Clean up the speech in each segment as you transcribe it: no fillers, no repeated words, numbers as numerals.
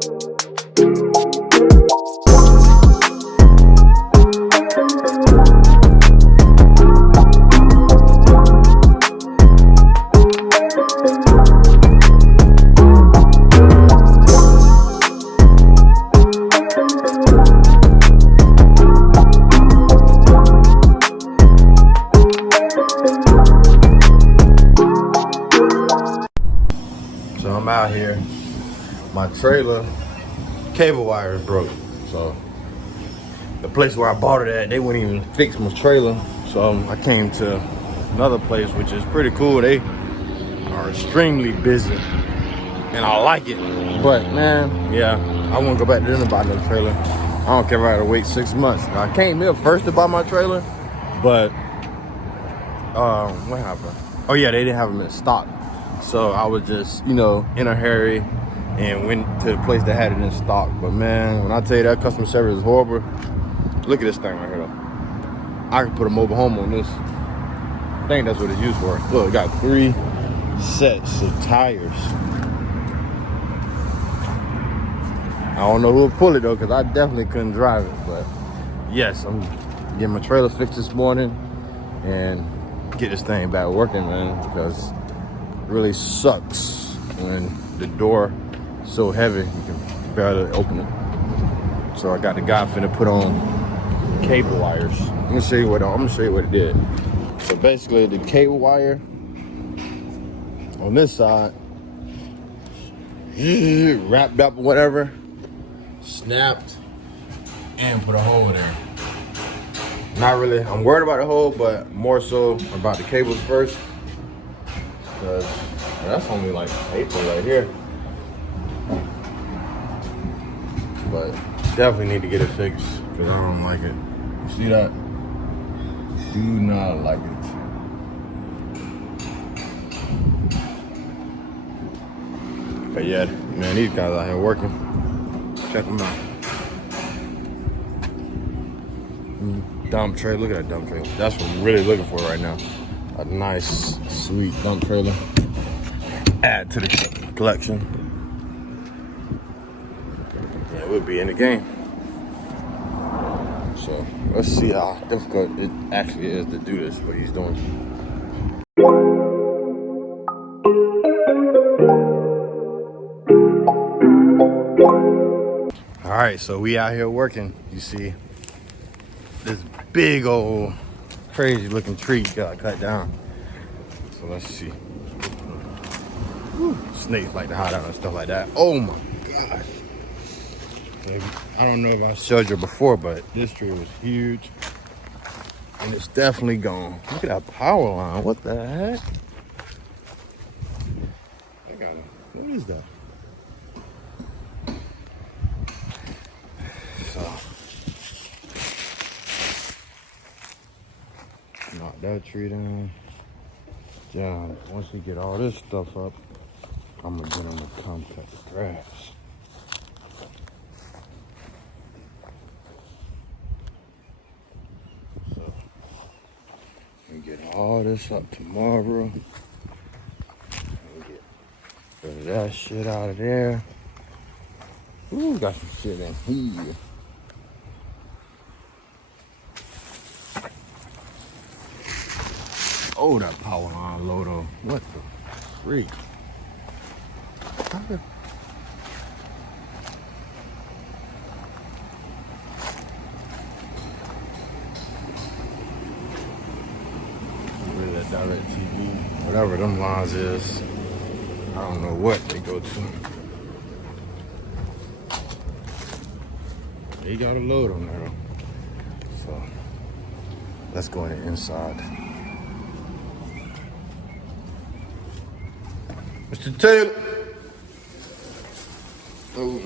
So I'm out here. My trailer cable wire is broke. So the place where I bought it at, they wouldn't even fix my trailer. So I came to another place, which is pretty cool. They are extremely busy and I like it. But man, yeah, I won't go back to them to buy no trailer. I don't care if I had to wait 6 months. Now, I came here first to buy my trailer, but what happened? Oh yeah, they didn't have them in stock. So I was just, in a hurry and went to the place that had it in stock. But man, when I tell you that customer service is horrible, look at this thing right here. I can put a mobile home on this. I think that's what it's used for. Look, it got 3 sets of tires. I don't know who would pull it though, because I definitely couldn't drive it. But yes, I'm getting my trailer fixed this morning and get this thing back working, man, because it really sucks when the door is so heavy you can barely open it. So I got the guy finna put on cable wires. I'm gonna show you what it did. So basically the cable wire on this side wrapped up or whatever, snapped and put a hole there. Not really, I'm worried about the hole, but more so about the cables first. Because that's only like April right here. But definitely need to get it fixed because I don't like it. You see that? Do not like it. But yeah, man, these guys out here working. Check them out. Dump trailer, look at that dump trailer. That's what I'm really looking for right now. A nice, sweet dump trailer. Add to the collection. Yeah, we'll be in the game. So let's see how difficult it actually is to do this, what he's doing. All right, so we out here working. You see this big old crazy looking tree got cut down. So let's see. Whew. Snakes like to hide out and stuff like that. Oh my gosh. I don't know if I showed you before, but this tree was huge. And it's definitely gone. Look at that power line. What the heck? What is that? So, knock that tree down. John, once we get all this stuff up, I'm gonna get on the compact grass. So, we get all this up tomorrow. Get that shit out of there. Ooh, got some shit in here. Oh, that power line low though. What the freak? Really, that DirecTV, whatever them lines is, I don't know what they go to. They got a load on there though. So let's go in the inside. Mr. Taylor. Oh.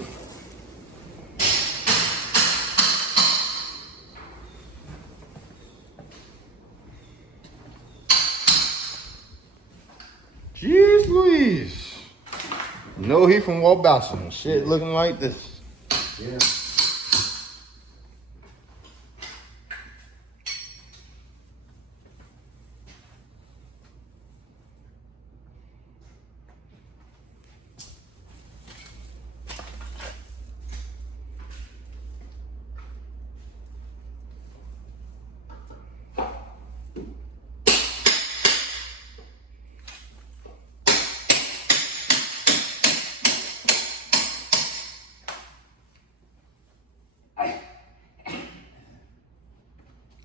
Jeez Louise. No, he from Walbasson. Shit looking like this. Yeah.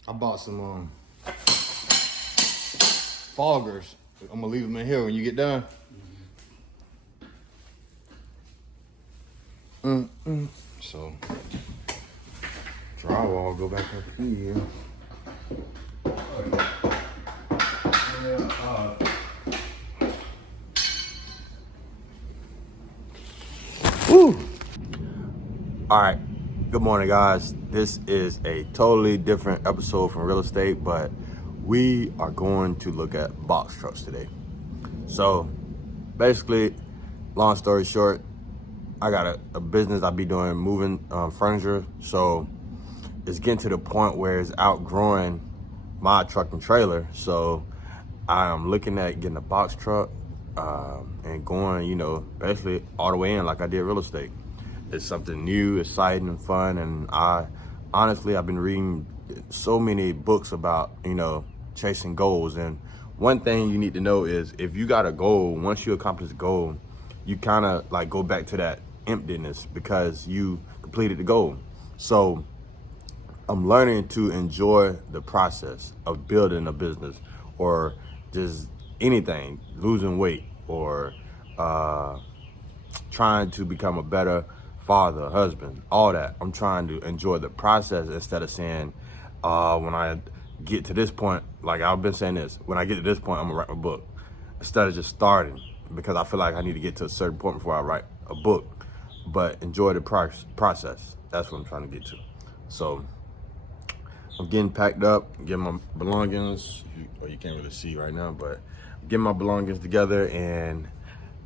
I bought some foggers. I'm gonna leave them in here when you get done. So drywall go back up here. Woo! All right. Good morning, guys. This is a totally different episode from real estate, but we are going to look at box trucks today. So basically, long story short, I got a business I be doing, moving furniture. So it's getting to the point where it's outgrowing my truck and trailer. So I'm looking at getting a box truck and going, basically all the way in like I did real estate. It's something new, exciting, and fun. And I've been reading so many books about, chasing goals. And one thing you need to know is if you got a goal, once you accomplish the goal, you kind of like go back to that emptiness because you completed the goal. So I'm learning to enjoy the process of building a business or just anything, losing weight or trying to become a better father, husband, all that. I'm trying to enjoy the process instead of saying, when I get to this point, like I've been saying this, when I get to this point, I'm gonna write my book. Instead of just starting, because I feel like I need to get to a certain point before I write a book, but enjoy the process. That's what I'm trying to get to. So I'm getting packed up, getting my belongings. You can't really see right now, but getting my belongings together, and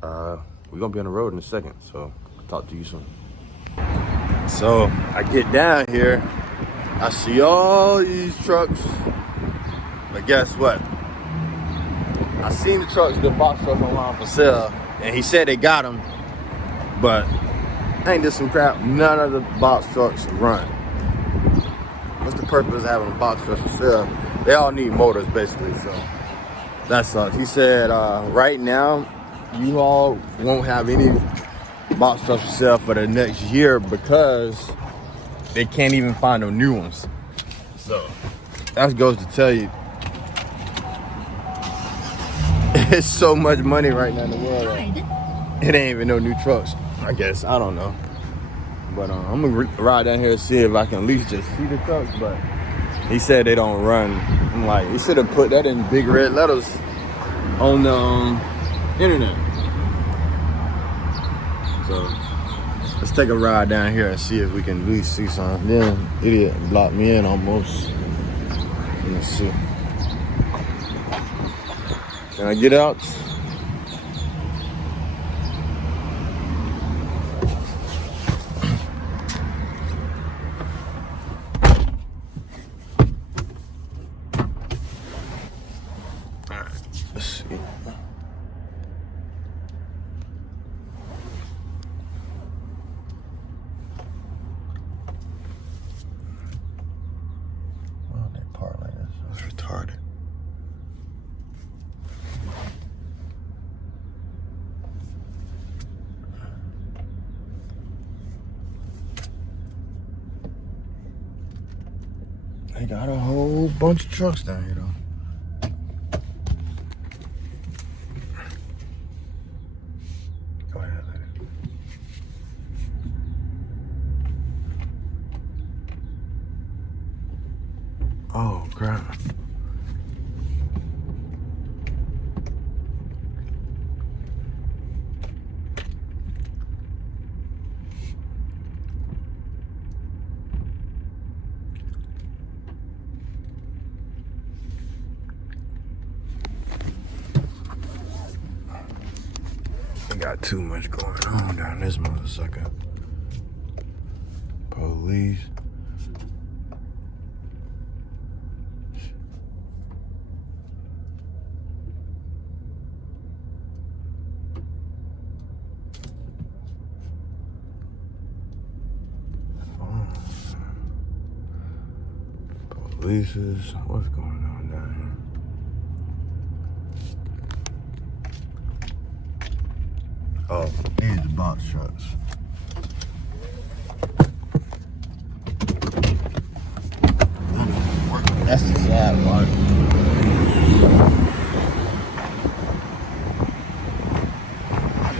we're gonna be on the road in a second. So I'll talk to you soon. So I get down here, I see all these trucks, but guess what? I seen the box trucks online for sale, and he said they got them, but ain't this some crap? None of the box trucks run. What's the purpose of having a box truck for sale? They all need motors, basically, so that sucks. He said right now, you all won't have any box trucks for sale for the next year because they can't even find them new ones. So that goes to tell you, it's so much money right now in the world. It ain't even no new trucks, I guess. I don't know. But I'm gonna ride down here and see if I can at least just see the trucks. But he said they don't run. I'm like, he should have put that in big red letters on the internet. So let's take a ride down here and see if we can at least see something. Then idiot blocked me in almost. Let's see. Can I get out? Alright, let's see. Why would they park like this? That's retarded. They got a whole bunch of trucks down here, though. Go ahead, lady. Oh, crap. Got too much going on down this motherfucker. Police. Polices. What's going on down here? Oh, these are box trucks. That's that, Mark.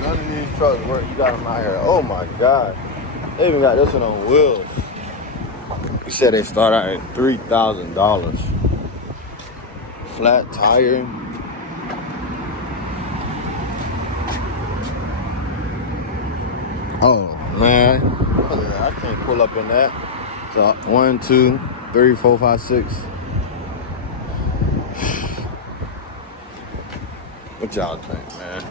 None of these trucks work. You got them out here. Oh my God. They even got this one on wheels. He said they start out at $3,000. Flat tire. Oh man, I can't pull up in that. So 1, 2, 3, 4, 5, 6. What y'all think, man?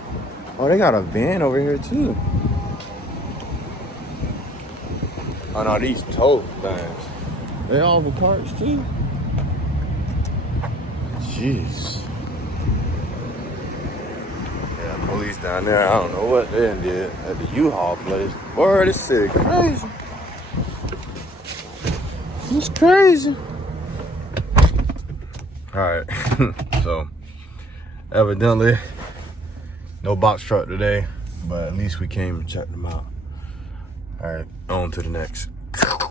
Oh, they got a van over here too. Oh no, these tow things. They all for carts too. Jeez. Yeah, police down there. I don't know what they done did at the U-Haul place. Boy, this city crazy. It's crazy. All right. So, evidently, no box truck today, but at least we came and checked them out. All right, on to the next.